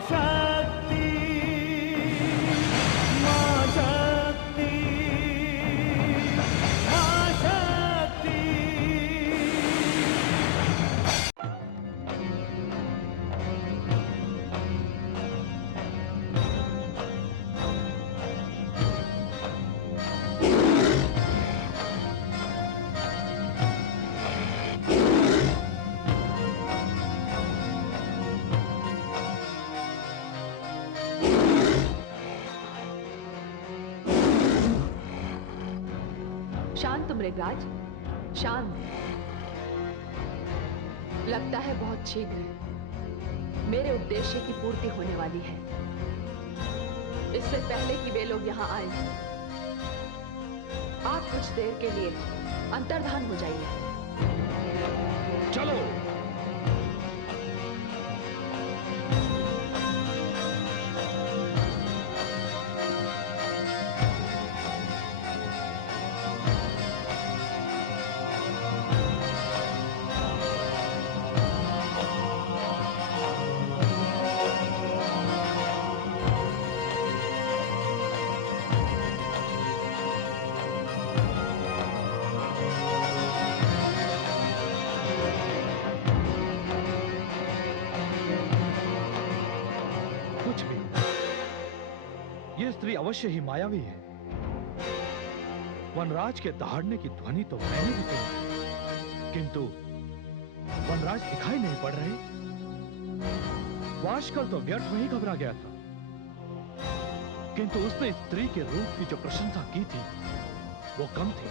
शक्ति, मां शक्ति, मां शक्ति। शांत मृगराज, शांत। लगता है बहुत शीघ्र मेरे उद्देश्य की पूर्ति होने वाली है। इससे पहले कि वे लोग यहाँ आए, आप कुछ देर के लिए अंतर्धान हो जाइए। चलो। स्त्री अवश्य ही मायावी है। वनराज के दहाड़ने की ध्वनि तो मैंने भी सुनी, किंतु वनराज दिखाई नहीं पड़ रहे। वाशकल तो व्यर्थ में ही घबरा गया था, किंतु उसने स्त्री के रूप की जो प्रशंसा की थी वो कम थी।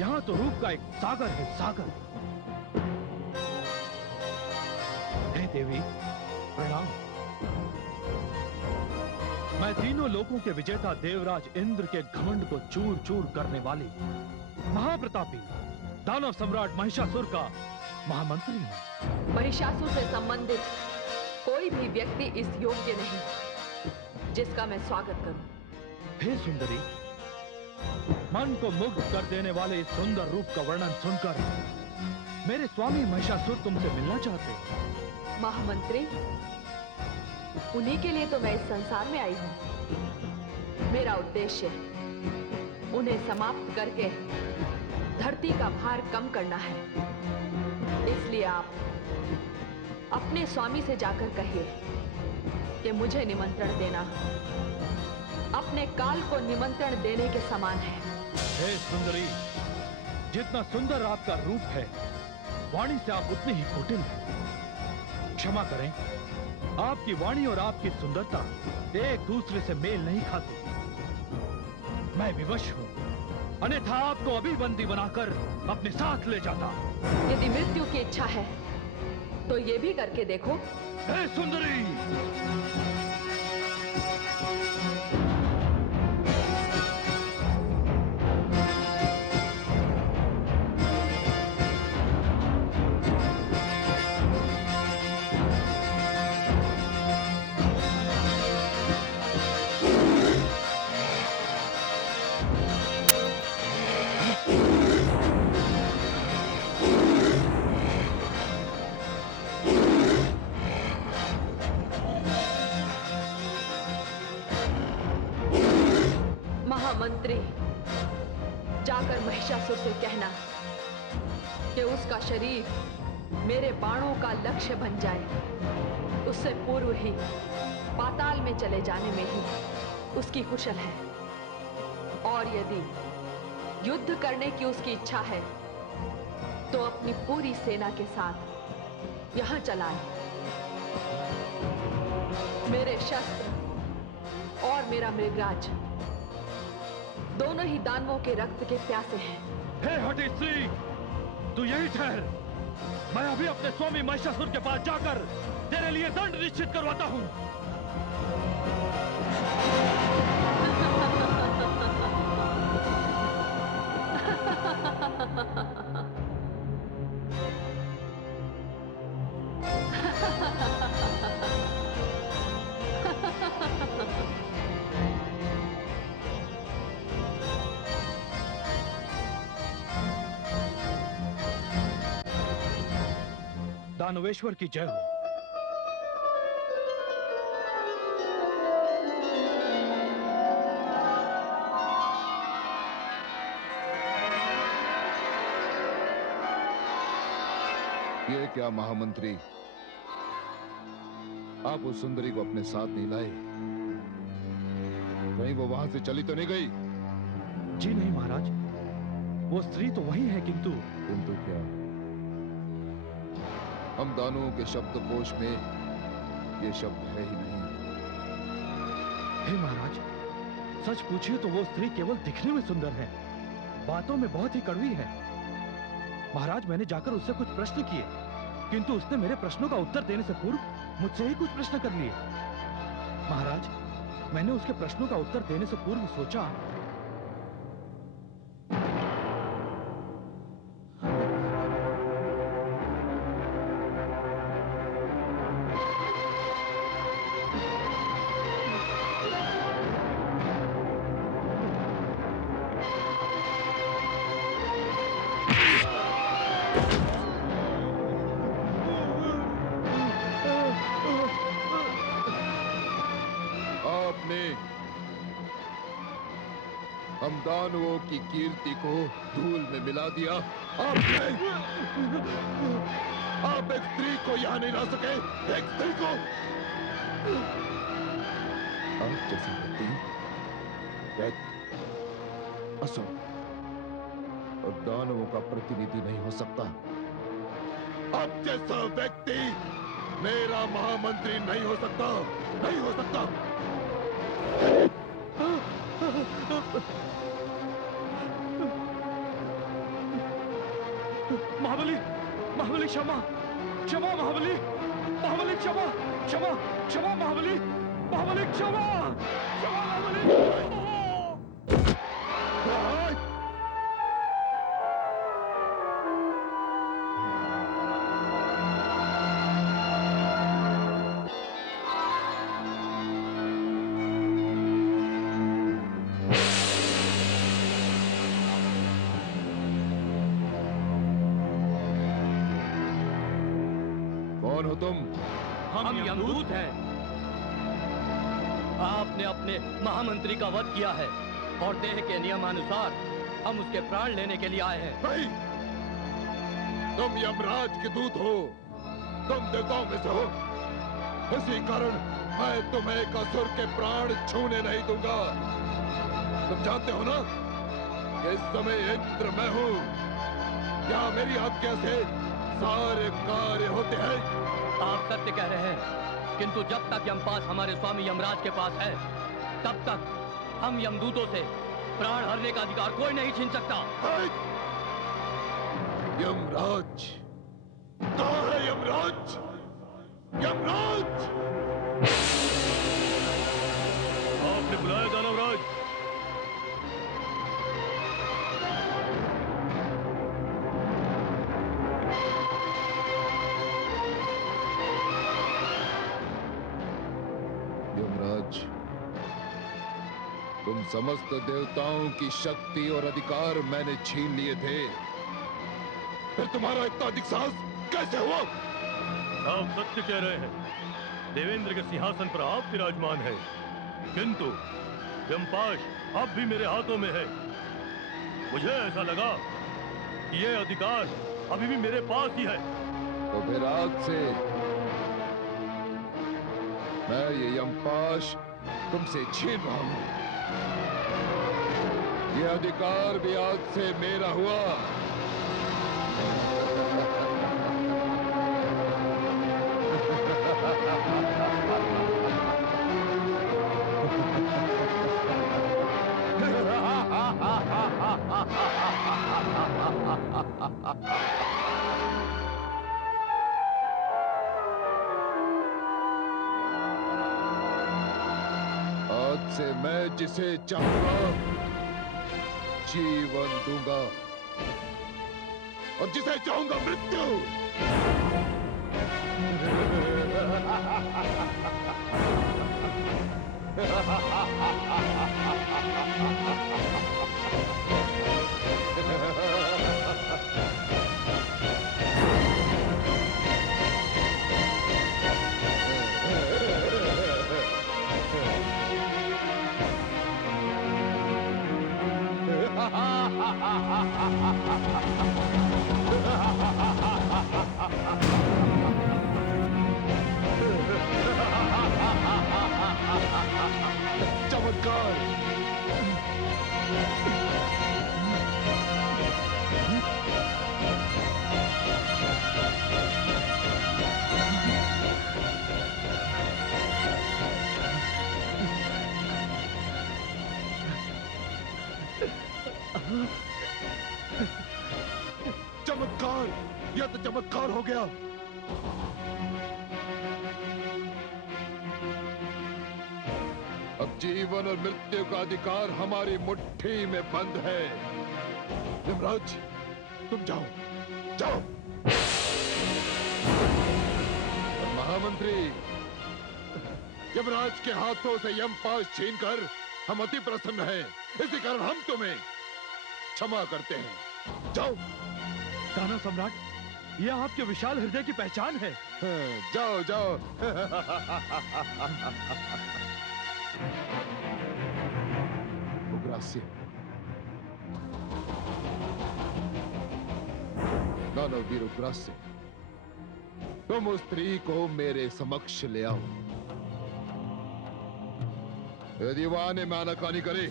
यहां तो रूप का एक सागर है, सागर। हे देवी, प्रणाम। मैं तीनों लोकों के विजेता देवराज इंद्र के घमंड को चूर चूर करने वाली महाप्रतापी दानव सम्राट महिषासुर का महामंत्री हूं। महिषासुर से संबंधित कोई भी व्यक्ति इस योग्य नहीं जिसका मैं स्वागत करूं। हे सुंदरी, मन को मुग्ध कर देने वाले इस सुंदर रूप का वर्णन सुनकर मेरे स्वामी महिषासुर तुमसे मिलना चाहते। महामंत्री, उन्हीं के लिए तो मैं इस संसार में आई हूं। मेरा उद्देश्य उन्हें समाप्त करके धरती का भार कम करना है। इसलिए आप अपने स्वामी से जाकर कहिए कि मुझे निमंत्रण देना अपने काल को निमंत्रण देने के समान है। हे सुंदरी, जितना सुंदर आपका रूप है, वाणी से आप उतने ही कुटिल हैं। क्षमा करें, आपकी वाणी और आपकी सुंदरता एक दूसरे से मेल नहीं खाती। मैं विवश हूं, अन्यथा आपको अभी बंदी बनाकर अपने साथ ले जाता। यदि मृत्यु की इच्छा है तो ये भी करके देखो। हे सुंदरी, मंत्री, जाकर महिषासुर से कहना कि उसका शरीर मेरे बाणों का लक्ष्य बन जाए। उससे पूर्व ही पाताल में चले जाने में ही उसकी कुशल है। और यदि युद्ध करने की उसकी इच्छा है तो अपनी पूरी सेना के साथ यहां चला आए। मेरे शस्त्र और मेरा मृगराज दोनों ही दानवों के रक्त के प्यासे हैं। हे हठी स्त्री, तू यही ठहर। मैं अभी अपने स्वामी महिषासुर के पास जाकर तेरे लिए दंड निश्चित करवाता हूं। दानवेश्वर की जय हो। ये क्या महामंत्री, आप उस सुंदरी को अपने साथ नहीं लाए? कहीं वो वहां से चली तो नहीं गई? जी नहीं महाराज, वो स्त्री तो वही है, किंतु क्या? हम दानवों के शब्दकोश में ये शब्द है ही नहीं। हे महाराज, सच पूछिए तो वो स्त्री केवल दिखने में सुंदर है, बातों में बहुत ही कड़वी है। महाराज, मैंने जाकर उससे कुछ प्रश्न किए, किंतु उसने मेरे प्रश्नों का उत्तर देने से पूर्व मुझसे ही कुछ प्रश्न कर लिए। महाराज, मैंने उसके प्रश्नों का उत्तर देने से पूर्व सोचा, आपने हम दानवों की कीर्ति को धूल में मिला दिया। आप एक स्त्री को यहां नहीं ला सके, एक स्त्री को। आप जैसे व्यक्ति असुर और दानवों का प्रतिनिधि नहीं हो सकता। आप जैसा व्यक्ति मेरा महामंत्री नहीं हो सकता, नहीं हो सकता। महाबली, महाबली क्षमा, क्षमा महाबली, महाबली क्षमा, क्षमा, क्षमा महाबली, महाबली क्षमा, क्षमा महाबली। कौन हो तुम? हम यमदूत हैं। आपने अपने महामंत्री का वध किया है और देह के नियमानुसार हम उसके प्राण लेने के लिए आए हैं। नहीं, तुम यमराज के दूत हो, तुम देवताओं में से हो। इसी कारण मैं तुम्हें एक असुर के प्राण छूने नहीं दूंगा। तुम जानते हो ना, इस समय इंद्र मैं हूँ। यहाँ मेरी आज्ञा से सारे कार्य होते हैं। आप सत्य कह रहे हैं, किंतु जब तक यमपास हमारे स्वामी यमराज के पास है, तब तक हम यमदूतों से प्राण हरने का अधिकार कोई नहीं छीन सकता। यमराज कहाँ है? यमराज, यमराज! आपने बुलाया दानवराज? यमराज, तुम समस्त देवताओं की शक्ति और अधिकार मैंने छीन लिए थे, फिर तुम्हारा इतना अधिक साहस कैसे हुआ? आप सत्य कह रहे हैं, देवेंद्र के सिंहासन पर आप विराजमान है, किंतु यमपाश अब भी मेरे हाथों में है। मुझे ऐसा लगा कि ये अधिकार अभी भी मेरे पास ही है। तो फिर आज से मैं ये यमपाश तुमसे छीन रहा हूं। ये अधिकार भी आज से मेरा हुआ। आज से मैं जिसे चाहूंगा जीवन दूंगा और जिसे चाहूंगा मृत्यु। चमत्कार, यह तो चमत्कार हो गया। अब जीवन और मृत्यु का अधिकार हमारी मुट्ठी में बंद है। यमराज, तुम जाओ, जाओ। और महामंत्री, यमराज के हाथों से यमपाश छीनकर हम अति प्रसन्न हैं। इसी कारण हम तुम्हें क्षमा करते हैं। जाओ। दानव सम्राट, यह आपके विशाल हृदय की पहचान है। जाओ जाओ। उग्रास्य, दानववीर उग्रास्य, तुम उस स्त्री को मेरे समक्ष ले आओ। यदि वह आने में आनाकानी करे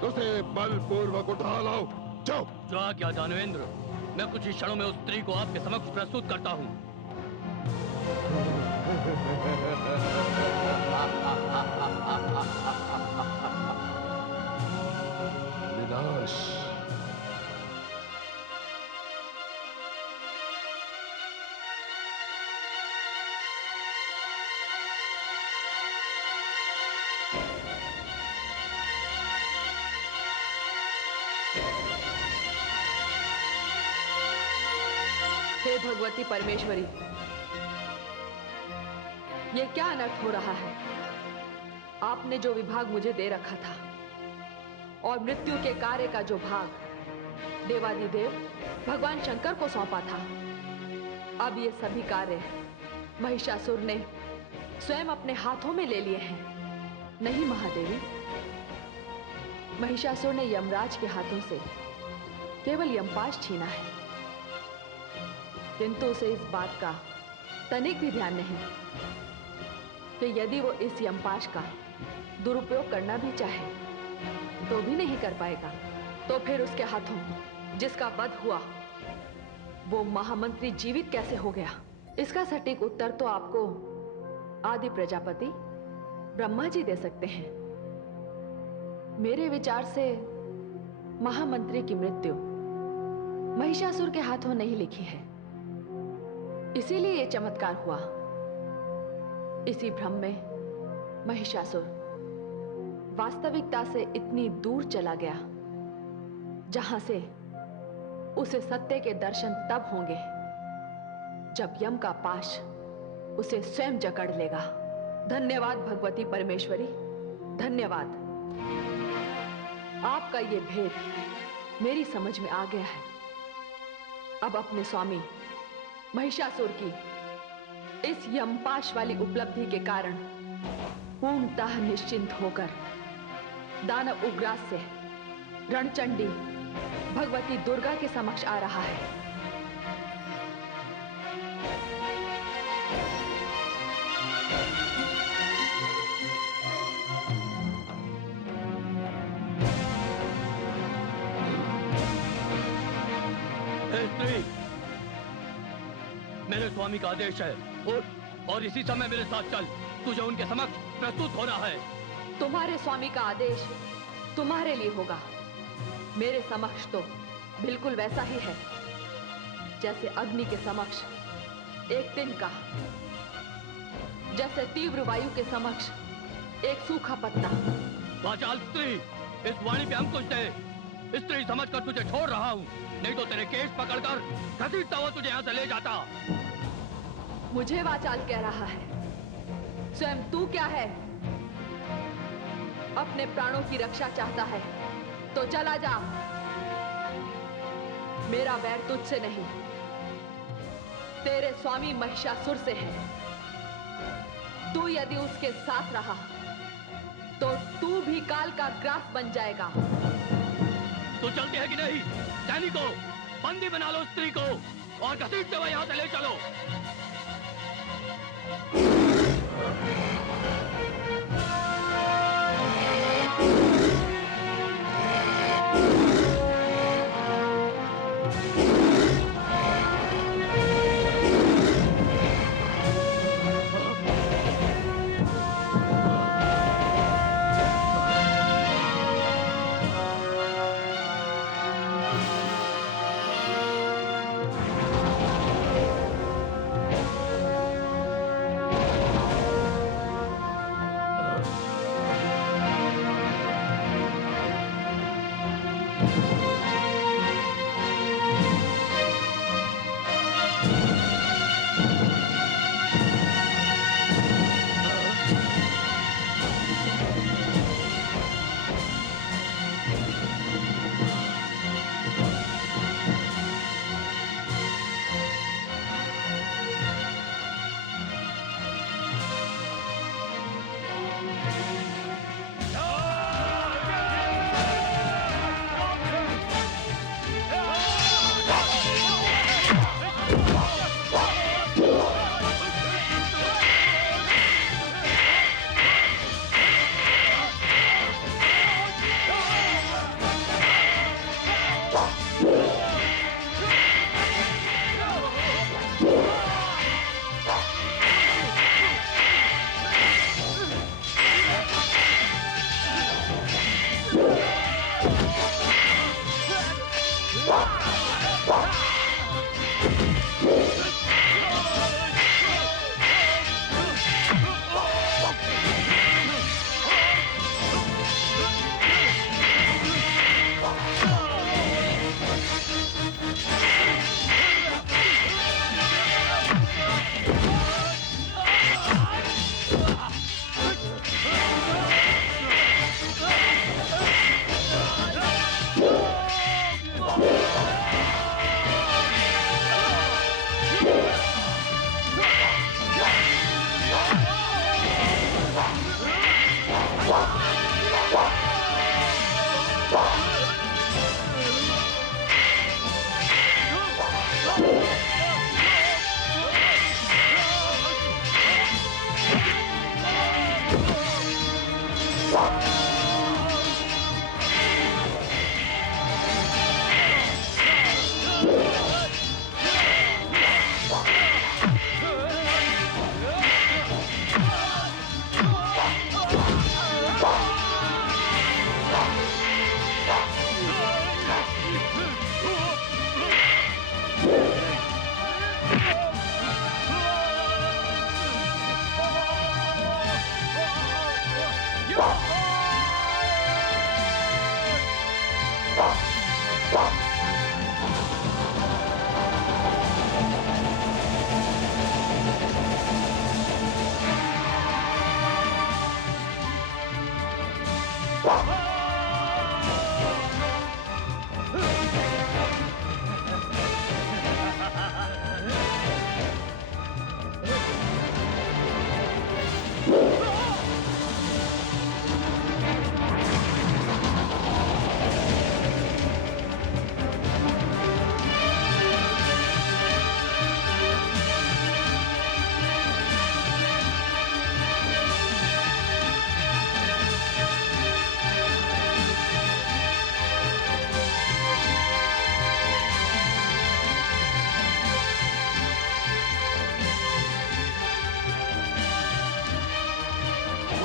तो उसे बलपूर्वक उठा लाओ। जाओ। जो आज्ञा दानवेंद्र, मैं कुछ ही क्षणों में उस स्त्री को आपके समक्ष प्रस्तुत करता हूँ। विनाश। हे भगवती परमेश्वरी, ये क्या अनर्थ हो रहा है? आपने जो विभाग मुझे दे रखा था और मृत्यु के कार्य का जो भाग देवादिदेव भगवान शंकर को सौंपा था, अब ये सभी कार्य महिषासुर ने स्वयं अपने हाथों में ले लिए हैं। नहीं महादेवी, महिषासुर ने यमराज के हाथों से केवल यमपाश छीना है, किंतु उसे इस बात का तनिक भी ध्यान नहीं कि यदि वो इस यमपाश का दुरुपयोग करना भी चाहे तो भी नहीं कर पाएगा। तो फिर उसके हाथों जिसका वध हुआ वो महामंत्री जीवित कैसे हो गया? इसका सटीक उत्तर तो आपको आदि प्रजापति ब्रह्मा जी दे सकते हैं। मेरे विचार से महामंत्री की मृत्यु महिषासुर के हाथों नहीं लिखी है, इसीलिए ये चमत्कार हुआ। इसी भ्रम में महिषासुर वास्तविकता से इतनी दूर चला गया जहां से उसे सत्य के दर्शन तब होंगे जब यम का पाश उसे स्वयं जकड़ लेगा। धन्यवाद भगवती परमेश्वरी, धन्यवाद। आपका ये भेद मेरी समझ में आ गया है। अब अपने स्वामी महिषासुर की इस यमपाश वाली उपलब्धि के कारण पूर्णतः निश्चिंत होकर दानव उग्रास से रणचंडी भगवती दुर्गा के समक्ष आ रहा है। हे स्त्री, मेरे स्वामी का आदेश है, उठ और इसी समय मेरे साथ चल। तुझे उनके समक्ष प्रस्तुत होना है। तुम्हारे स्वामी का आदेश तुम्हारे लिए होगा, मेरे समक्ष तो बिल्कुल वैसा ही है जैसे अग्नि के समक्ष एक तिनका, जैसे तीव्र वायु के समक्ष एक सूखा पत्ता। वाचाल स्त्री, इस वाणी पे अंकुश दे। स्त्री समझकर तुझे छोड़ रहा हूँ, नहीं तो तेरे केश पकड़कर घसीटता हुआ तुझे यहाँ से ले जाता। मुझे वाचाल कह रहा है, स्वयं तू क्या है? अपने प्राणों की रक्षा चाहता है तो चला जा। मेरा वैर तुझसे नहीं, तेरे स्वामी महिषासुर से है। तू यदि उसके साथ रहा तो तू भी काल का ग्रास बन जाएगा। तू चलती है कि नहीं? सैनिकों, बंदी बना लो स्त्री को और घसीटते हुए यहाँ से ले चलो।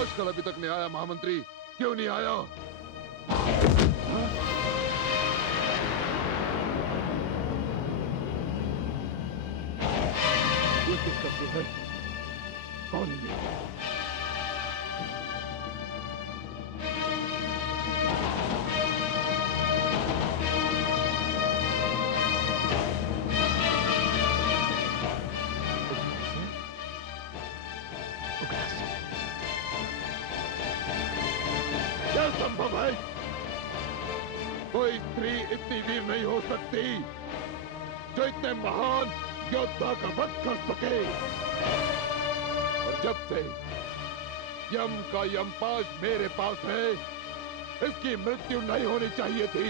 आजकल अभी तक नहीं आया महामंत्री, क्यों नहीं आया? ये किसका सिर है? कौन है ये? क्या संभव है? कोई स्त्री इतनी वीर नहीं हो सकती जो इतने महान योद्धा का वध कर सके। और जब से यम का यमपाश मेरे पास है, इसकी मृत्यु नहीं होनी चाहिए थी।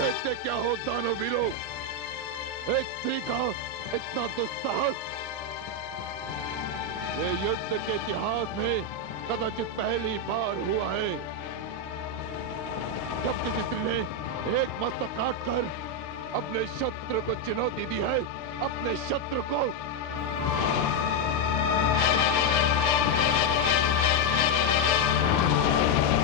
देखते क्या हो दानवीरों, एक स्त्री का इतना दुस्साहस ये युद्ध के इतिहास में कदाचित पहली बार हुआ है, जब किसी स्त्री ने एक मस्तक काटकर अपने शत्रु को चुनौती दी है, अपने शत्रु को।